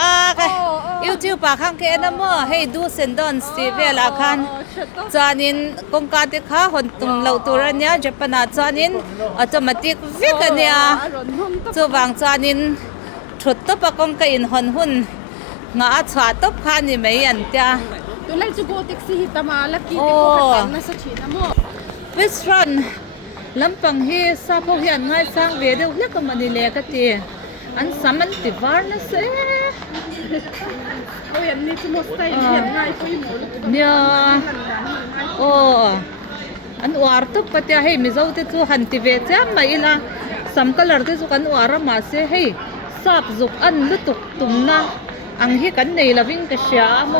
ยูทูบปากข้างแค่นั้นมั้งให้ดูเส้นดอนสตีเวลาคันจานินกงการที่ข้าคนตุ่มเราตัวเนี้ยจะเป็นจานินออโตมัติกวิกันเนี่ยจะวางจานินชุดตัวปากกงกินหอนหุ่นงาชาตบคันนี่ไม่ยันเดียตัวเล็กจะโกติกซี่ตามาลักกี้ที่โกกันน่าสะชีนะมั้งวิสรันลำปังฮีซาพยันง่ายสร้างเวเดียวเล็กมันนี่เล็กตีอันสามันติวาร์นะเซ่โอ้ยนี่จะมสไตล์เห็นง่ายคุยหมดเนี่ยโอ้อันวาร์ตุปะเตียให้มิจาวติจูหันติเวเจ้าไม่ละสัมกัลร์ติจูกันวาร์มาเซ่ให้สับจุกอันลุตุกตุมนะอังฮีกันในละวิ่งกระชาโม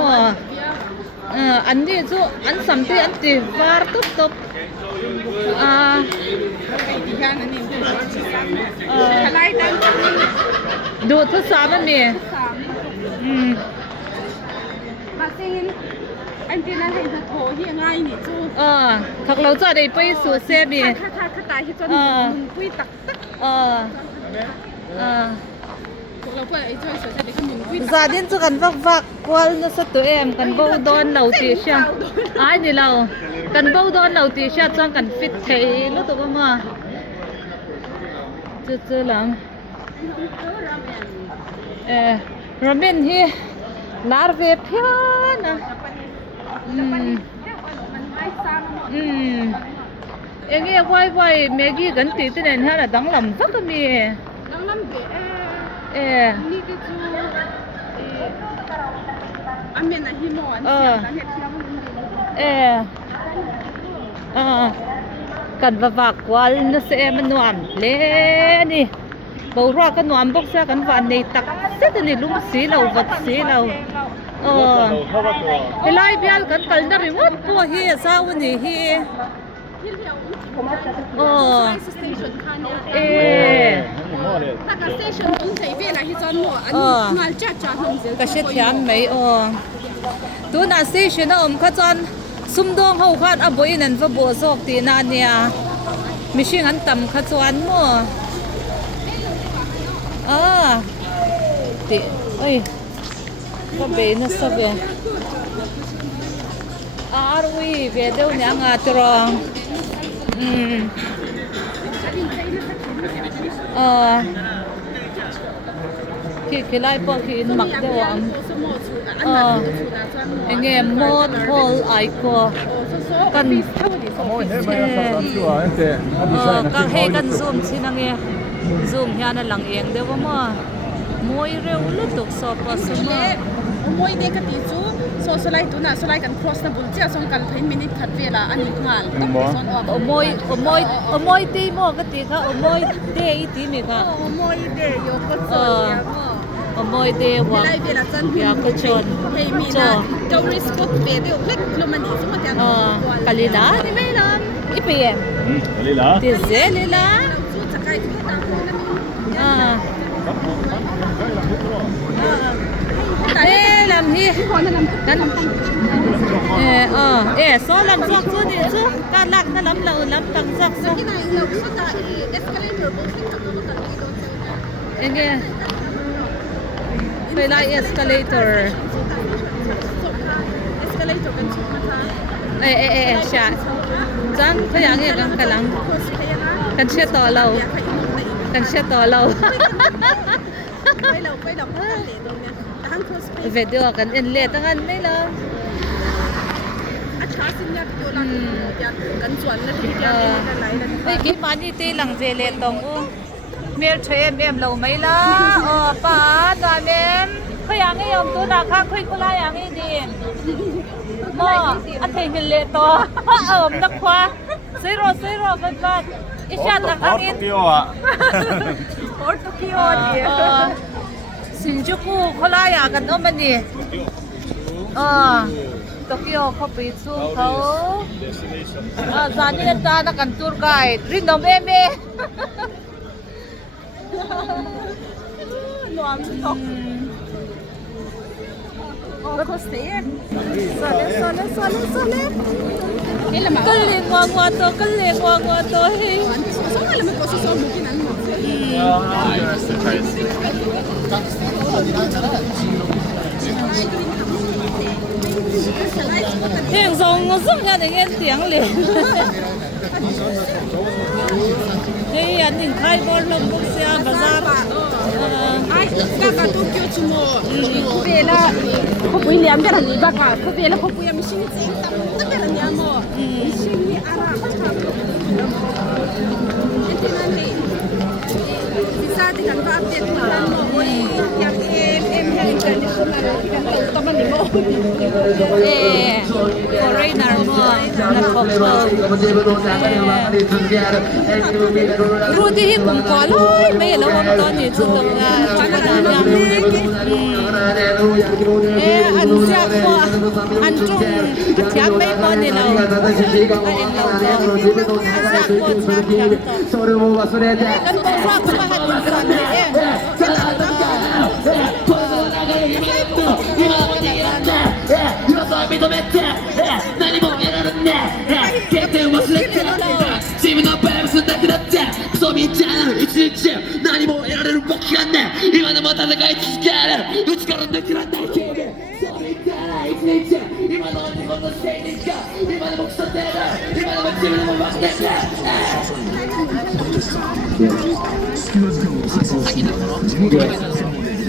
อันนี้จูอันสัมติอันติวาร์ตุตุบดูทุกสามมันมีมาซินอันที่นั่นให้จะโถยังไงนี่จูถ้าเราจะได้ไปสู่เซบีถ้าตายที่จนมึงคุยตักเราเพื่อไอ้ช่วยสุดท้ายได้ขมิ้นคุยซาดินจะกันวักวอลนั่นสักตัวกันบูดอนเหล่าตีเชียไอ้นี่เรากันบูดอนเหล่าตีเชียจังกันฟิตเทรู้ตัวกันมั้งเจอหลังราเมนที่ลาร์เวเพียนะเอ็งไว้เมกี้กันตีตัวเนี่ยนะดังลำฟักก็มีดังลำเก๋นี่ก็จูอันเมน่ะฮิโมอันเสียงกันเห็ดเทียมกันวักวอลนั่นเสียมันหวานเลยนี่บอกว่ากันหวานบอกเสียกันหวานในตักเสียนี่ลุงสีเราวัดสีเราไล่เบี้ยกันกันนั่นริมวัดปัวเฮียสาวนี่เฮียถ้ากับสเตชันตรงไหนเวลาที่จอนหมดอันนี้งานจัดหงเสียก็เช็ดยามไม่ตัวน่ะสเตชันน่ะข้าจอนซุ่มดองเขาขาดอ่ะบ่อยนั่นว่าบัวซอกตีนานเนี่ยไม่ใช่งั้นต่ำข้าจอนมั่วติเอ้ยก็เบนนะสับเบวีเวเดียวเนี่ยงาตรองขี้ไล่พวกขี้หมักเดียวเงี้ยมดโฮลไอโคกันก็ให้กันซูมสินะเงี้ยซูมเฮียนั่นหลังเองเดี๋ยวว่ามั่วมวยเร็วลุตุกสอบว่าสมะมวยเด็กติจูโซสไลตุน่ะสไลกัน cross นะบุญเจ้าส่งกัน10 minute ขัดเวลาอันนี้งานต้องสอนออกมวยตีโมกติค่ะมวยเดย์ตีมีค่ะมวยเดย์โยกโซมวยเดย์ว่าอยากชนเฮ้ยมีนะเจ้า risk ก็เปรี้ยวเล็กลงมาดีสมมติกาลิลานี่ไม่ลำอีเปียกาลิลาติเซลิลาจะใกล้ที่ตามลำฮีกันซ้อนลำซักซ้อนนี่ซ้อการลักนั่นลำเราลำตังซักซ้อเงี้ยไปไล่เอสคาเลเตอร์ชาจังเขาอยากเห็นกันกันลังกันเชื่อต่อเรากันเชื่อต่อเราเวดเดียวกันเอ็นเล่ตั้งอันไม่ละไอ้กี่มันนี่ตีหลังเจเลตองอู้เมียช่วยเอ็มเราไม่ละป้าตาเอ็มเขาอย่างนี้ยอมตัวหนักข้างคุยกุลาอย่างนี้ดีมออันเทงเลตอนักขวาซีโร่บัดอิชาตักอันนี้โอโตเกียวดีชินจูกุเขาไล่กันโอ้มันนี่โตเกียวเขาไปสู้เขาซานี่ตานักกันทัวร์ไกด์รินดอมเอเมรวมตก Costeiro. Sole. Ele mah. Kan le ngwa to he. Só ela me pôs só mungkin anu. Heng song ya de ngen tiang le. Hey an ning khai bol lom buk sia bazar. Ai, kakak Tokyo cuma bela. Kau boleh lihat beran ni baka. Kau bela kau punya mesin cing tam. Tak beran ni amo. Mesin ni arah macam. Nanti bisa dengan update bulan mau yang yang international kita tahu teman ni mau. Foreigner mo na pokso. Rudi hi kung kolay may lawang to ni chuto nga. An siya po an chung siya may po nila. Ay law to. An siya po siya to. Kan po rock mahal din sa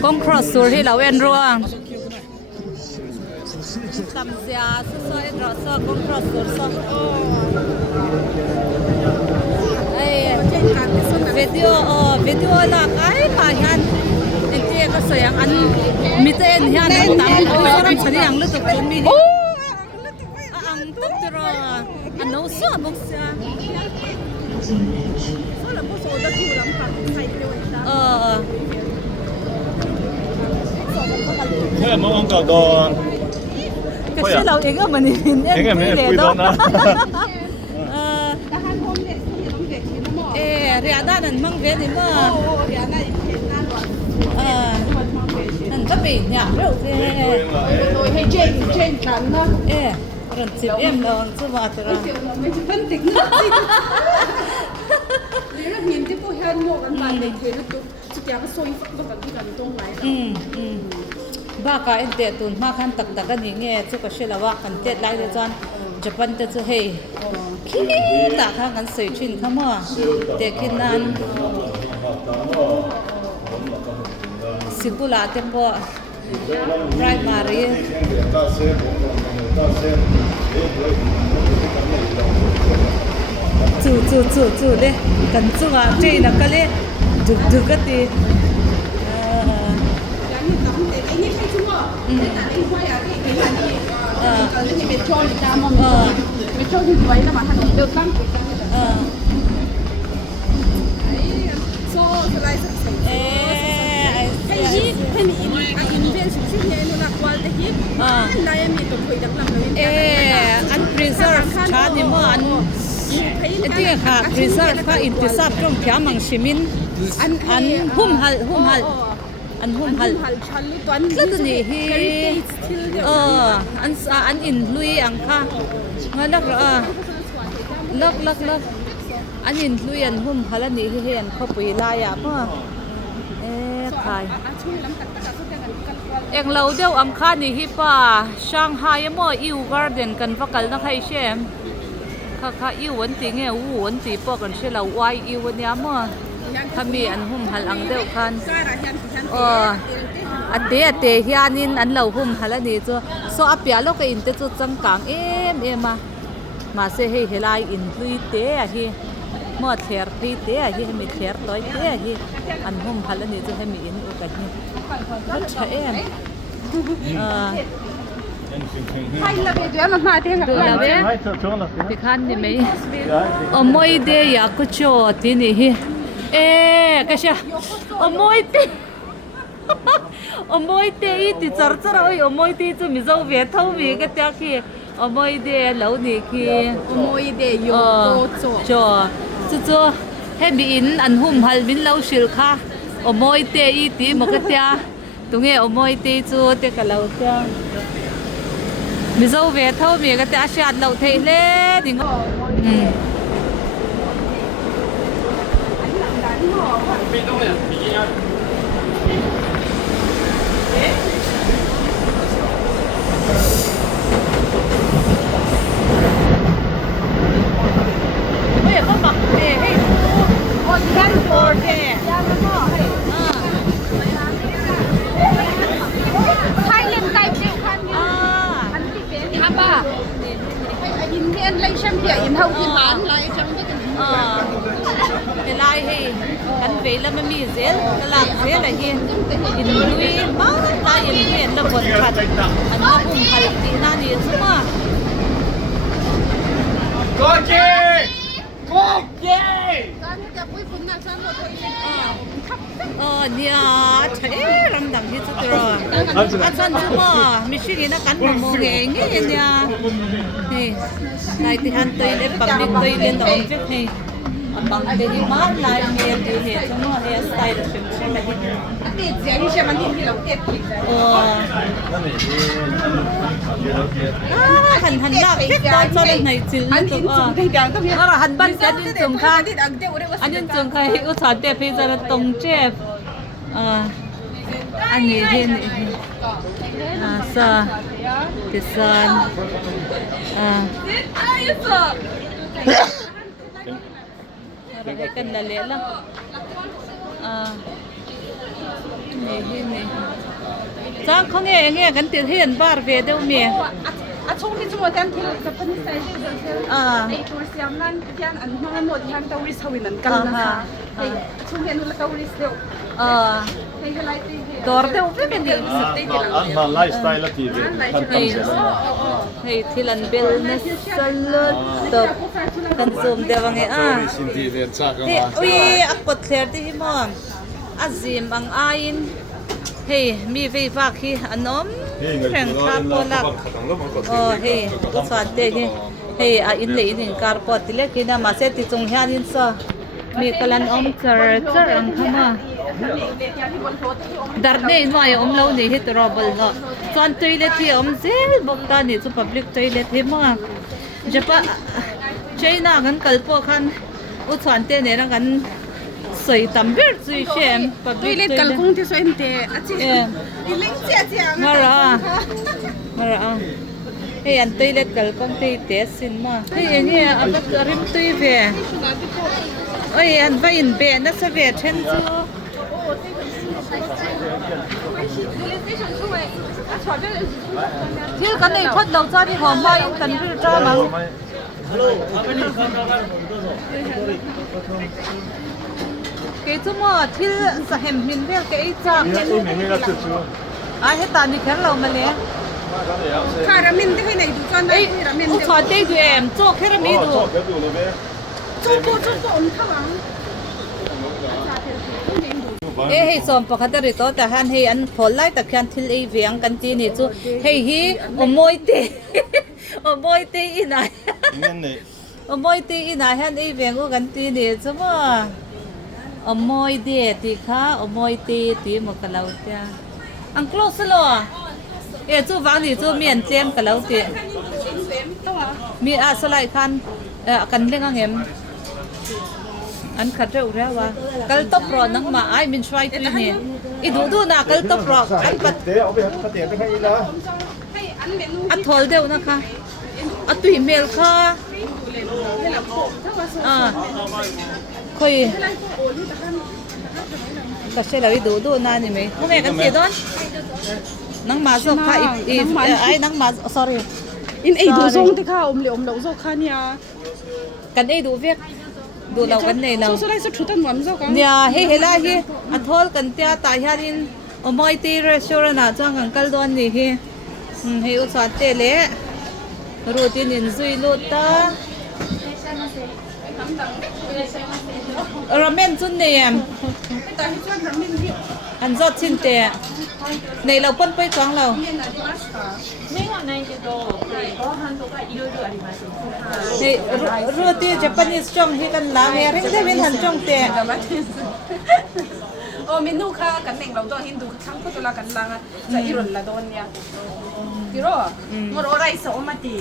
Kong cross sur hi law en ruang tam sia so en ro so kong cross sur so video la kai pa hian en te ka so yang an mi te en hian an tam ko ram chani ang lu tu kon mi ang tam te ro an no so bok sia so la po so da ki ulam ka sai ke wa. Thế mà ông cả đồ. Cái xe lâu em mình nhìn em quý đó na. Ria đã nằm mang về thì mà. Nằm có bị nhả rượu thế. Rồi hay trên cắn đó. Rồi chịu em đâu chứ mà thế rồi. Mình chỉ phân tích nữa. Nếu là nhìn tiếp tôi hơn một lần bài để thấy được sự kéo cái xôi phật và cái tông lại. Ba ka en te tun ma khan tak tak ani nge chu ka shela wa kan te lai le chan Japan te chu hei ki ta kha kan sei chin khama te kin nan sikula te po primary chu le kan chu wa che na ka le du ka ti metro thì vậy là mà thành được lắm. So lại rất hay gì hay mi invent sự này nó là quan đấy gì này em bị tụt đằng làm an preserve cha ni mo an ti kha preserve kha intisab trong phya mang simin an hum hal an hum hal tla ni hi an in lui ang kha ngalak ra lak an in lui an hum hal ani hi an khopui la ya ma khai eng lo deu ang kha ni hi pa Shanghai mo Ew Garden kan vakal na khai shem kha Ew an ti nge u an ti po kan she lo wai Ew ania mo khami an hum hal ang deu khan ate hianin an lo hum halani chu so apia lo ka in te chu changkang em ma se hei helai in hlui te a hi mo thler phi te a hi mi thler toi te a hi an hum halani chu hemi in u ka hi tha em hay là về chỗ mà thế là thì khan ni mei Omoide Yokocho ti ni hi cái gì Omoide thì char ơi Omoide chu mi zo ve thau mi cái tia khi Omoide lo ni khi Omoide Yokocho chu he bi in an hum hal bin lo shil kha Omoide ti mo cái tia tụi nghe Omoide chú tê cả lâu chưa mi dâu về thâu mi cái tê asian lâu thấy lê thì ngó bây giờ có mặc về hay on transport thế Thailand type đều khăn như anh thì bé hả bà in cái anh lấy xem thì in hậu thì bán lại trong cái lai thì anh về là mình mi dễ cái làm dễ là hiền in lui má ta in hiền là bẩn thật anh nó cùng thật thì na đi chứ mà Cô chị nia thấy ram đằng hết rồi anh san chứ mà mi suy nghĩ nó cắn một mồ nghề nghe nha thì này thì anh tôi lấy bằng miếng tôi lên đầu viết thì bằng cái gì mà lại nghe thì hệ cho nó hairstyle là xem là anh thì dễ như xem anh thì lâu kết hành lạc kết đó cho nên này chứ hành ban sẽ đi trồng khai anh đi trồng khai hiểu thật đẹp bây giờ là trồng chè anh nghĩ thế này sa cái san rồi cái cần là lẽ lắm này Giang không nghe cái tiền hiền bar về đâu mẹ chung thì chung anh thì tập phân sai cái tour xem nan cái anh nó một hàng tàu đi sau nên cần là chung hiện là tàu đi đâu cái lại thì door đâu biết cái gì anh lifestyle là gì thì lần business salad tập consume đều vậy thì ui akot clear thì mà azim ang ain hey mi ve va khi anom reng kha polak hey to sa te hey a in le in kar pot le kina ma se ti chung hian in sa mi kalan char ang khama dar ne mai lo ni hit robel no chuan toilet hi zel bok ta ni chu public toilet hi ma japa China gan kalpo khan u chuan te ne rang gan soi tam ber chui shem toilet kalkung thì xoay te achi iling chia chia mara hey an toilet kalkung te te sin ma hey ni abak rim tui ve oi an vain be na sa ve then chu thiếu cái này phát đầu ra đi hòm mai cần phải ra mà cái chỗ mà thiếu sa hem min về cái cha hết tàn đi kháng lâu mà lẽ ramen thì này du con đây ramen ô chọn đây tụi em cho cái ramen đủ cho ổn thang hey som pakhat ri to ta han hey an khawlai ta khan thil ei viang kan ti ni chu hey hi Omoide ina Omoide ina han ei viang u kan ti ni chu ma Omoide ti kha Omoide ti mo kalau tia ang close lo e chu wang ni chu mian chen kalau ti mi a salai khan kan lenga ngem anh khát rượu ra wa kal top pro nang ma ai min try tu ni I du na kal top pro anh pat anh thol deu na kha a tui mel kha khoi ka se la du na ni me không kan ti don nang ma zo kha ai nang ma sorry in ei du zong thì kha le lo zo kha nia kan ei du vek du lau kan nei lau so lai so thutan wan zo ka nya he hela hi athol kan tia ta hianin Omoide restaurant a chang kan kal don ni hi he u sa te le rutin in zui lu ta ramen chun nei em an zot chin te nei lau pon poi chang lau hey roti Japanese chong hi kan la he ring de win han chong te menu kha kan neng lo do hindu khang ko to la kan la sa iron la don ya tiro mo ro rai so ma ti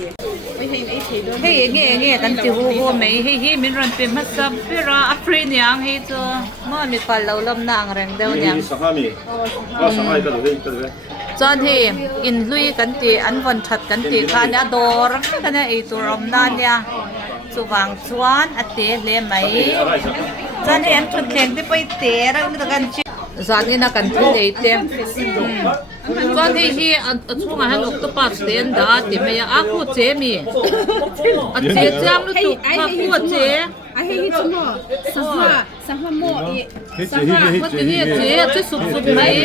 oi hei ei thei do hei nge kan ti hu mai hei min ron pe ma sam berah apre nyang hei cho mo mi pal lo lam nang reng deu nyang 상하미 상하이 가도 돼 chon hi in lui kan ti an von that kan ti kha nya dor kan ne ei turam nan ya chuwang chuan ate le mai chan hi an thut theng te pai te ra ni kan chi zan ni na kan thi le te chon hi chunga han ok to pas ten da ti me ya a khu che mi a che chang lu tu kha khu che a hei hi chumo sa ha mo i sa ha mo ti ni che sup mai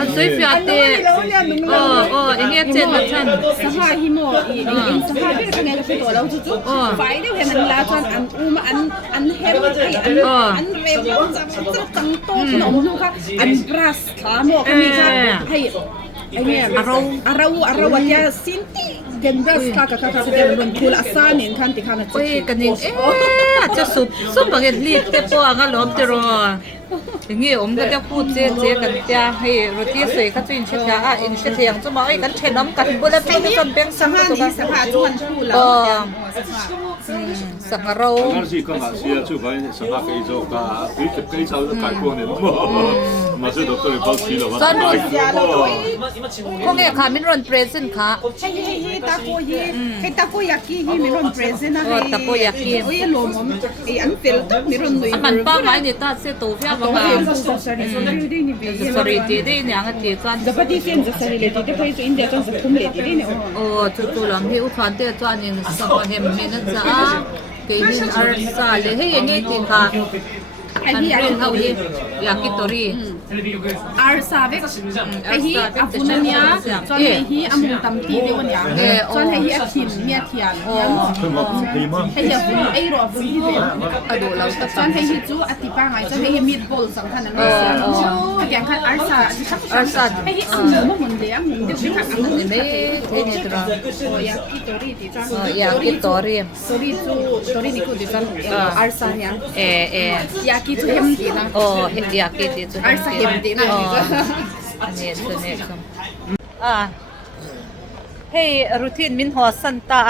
a sei fia te ini che na chan sa ha hi mo i sa ha be ka ngai ka to lo chu chu fai de he man la chan an hem ai an re mo tang to no nu ka an bras kha mo ka mi ka hei ai ne arau ya sinti gen bras ka de ron kul asanin kan ti kana oi kanin cha sup baget li te po anga lom te ro ngi om ga ta pu che kan tia hei roti sei ka chin che ka in che thiang chu ma ai kan thenom kan bula pe ni son peng sang to ka sa ha chuan chu la sakaro 날씨 건 아시아 주가에 상하게이조가 이렇게 페이스하고 갈고 오는 뭐 맛을 doctor 바우치로 ko nge kha min ron present kha hei takoyaki hi mi ron present na hei takoyaki oi lo mom ei an fel to mi ron noi man pa mai ni ta se to fia ba ka sorry sorry de nyang a ti chan zapati sen za sari le ti te phai so india chan sa thum le ti ne chu lam hi u khan te chan in sa pa hem me na cha ke hin ar sa le he nge ti kha an ren hau hi yakitori arsa ve hi apunania chon hi amun tam ti de on ya chon hi akin mia thian hei abun ei ro abun hi ve ado lo ta chon hi chu atipa ngai chon hi meatball sang than an yang khan arsa hei mo mun de amun de kha amun ne the ne tra yakitori ti chon yakitori story ni ku de chon arsa ya yaki chu hem ti na yaki ti chu arsa hem ti na ani to ne hey routine min ho santa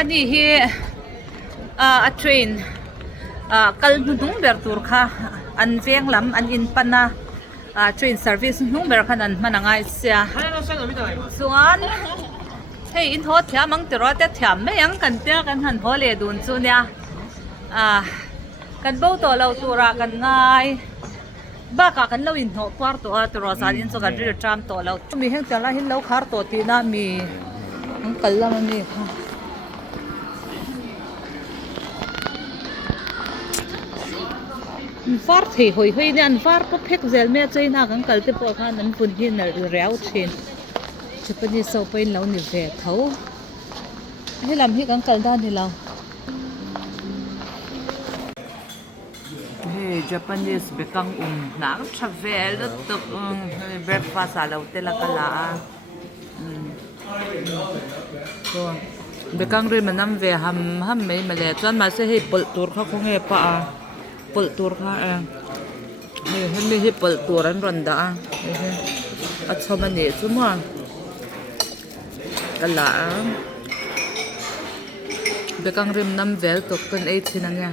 ani hi a train kal dung ber tur kha an veng lam an in pana train service nung ber khan an manangai sia chuan hey in ho thia mang te ro te thiam me yang kan te kan han ho le dun chu nya kan bo to lo tura kan ngai ba ka kan lo in ho par to a ro san in so kan ri tram to lo mi heng ta la hin lo khar to ti na mi ang kal la mi kha far thei hoi hoi ne an far ko phek zel me chei na kan kal te po khan an pun hin na reau thin chapani so pain lo ni ve tho he lam hi kan kal da ni lo Japanese bekang nang travel to breakfast alo tela kala so bekang ri manam ve ham mai male chan ma se he pol tur kha khong he pa pol tur kha he he pol tur an ron da a choma ne chuma kala bekang rim nam vel to kan ei chinang ya